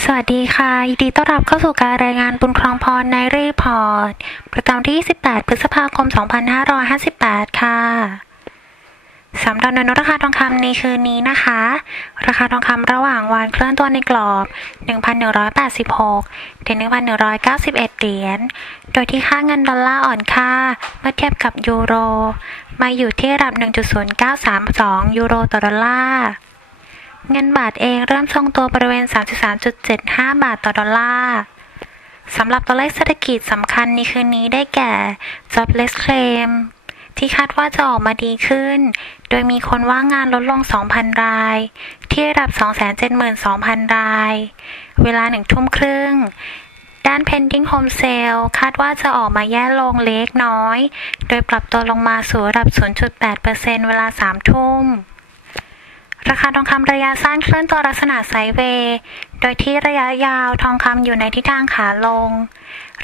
สวัสดีค่ะ ยินดีต้อนรับเข้าสู่การรายงานบุญครองพรในรีพอร์ต ประจำที่28พฤษภาคม 2558 ค่ะสำหรับแนวโน้มราคาทองคำในคืนนี้นะคะ ราคาทองคำระหว่างวันเคลื่อนตัวในกรอบ 1,186 ถึง 1,191 เหรียญ โดยที่ค่าเงินดอลลาร์อ่อนค่าเมื่อเทียบกับยูโร มาอยู่ที่ระดับ 1.0932 ยูโรต่อดอลลาร์ เงินบาทเองเริ่มทรงตัวบริเวณ 33.75 บาทต่อดอลลาร์สำหรับตัวเลขเศรษฐกิจสำคัญในคืนนี้ได้แก่ jobless claim ที่คาดว่าจะออกมาดีขึ้น โดยมีคนว่างงานลดลง 2,000 ราย ที่ระดับ 272,000 ราย เวลาหนึ่งทุ่มครึ่ง ด้าน pending home sale คาดว่าจะออกมาแย่ลงเล็กน้อย โดยปรับตัวลงมาสู่ระดับ 0.8%เวลา 3 ทุ่ม ราคาทองคำระยะสั้นเคลื่อนตัวลักษณะไซด์เวย์ โดยที่ระยะยาวทองคำอยู่ในทิศทางขาลง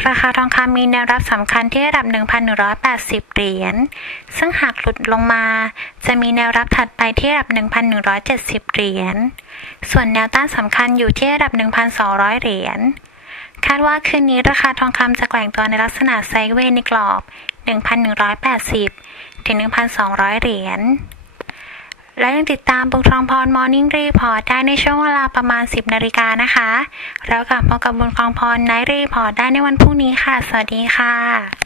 ราคาทองคำมีแนวรับสำคัญที่ระดับ 1,180 เหรียญ ซึ่งหากหลุดลงมา จะมีแนวรับถัดไปที่ระดับ 1,170 เหรียญ ส่วนแนวต้านสำคัญอยู่ที่ระดับ 1,200 เหรียญ คาดว่าคืนนี้ราคาทองคำจะแกว่งตัวในลักษณะไซด์เวย์ในกรอบ 1,180 ถึง 1,200 เหรียญ และยังติดตามบุญทองพรมอร์นิ่งรีพอร์ตได้ในช่วงเวลาประมาณ 10 นาฬิกานะคะ แล้วกลับมากับบุญทองพรไนท์รีพอร์ตได้ในวันพรุ่งนี้ค่ะ สวัสดีค่ะ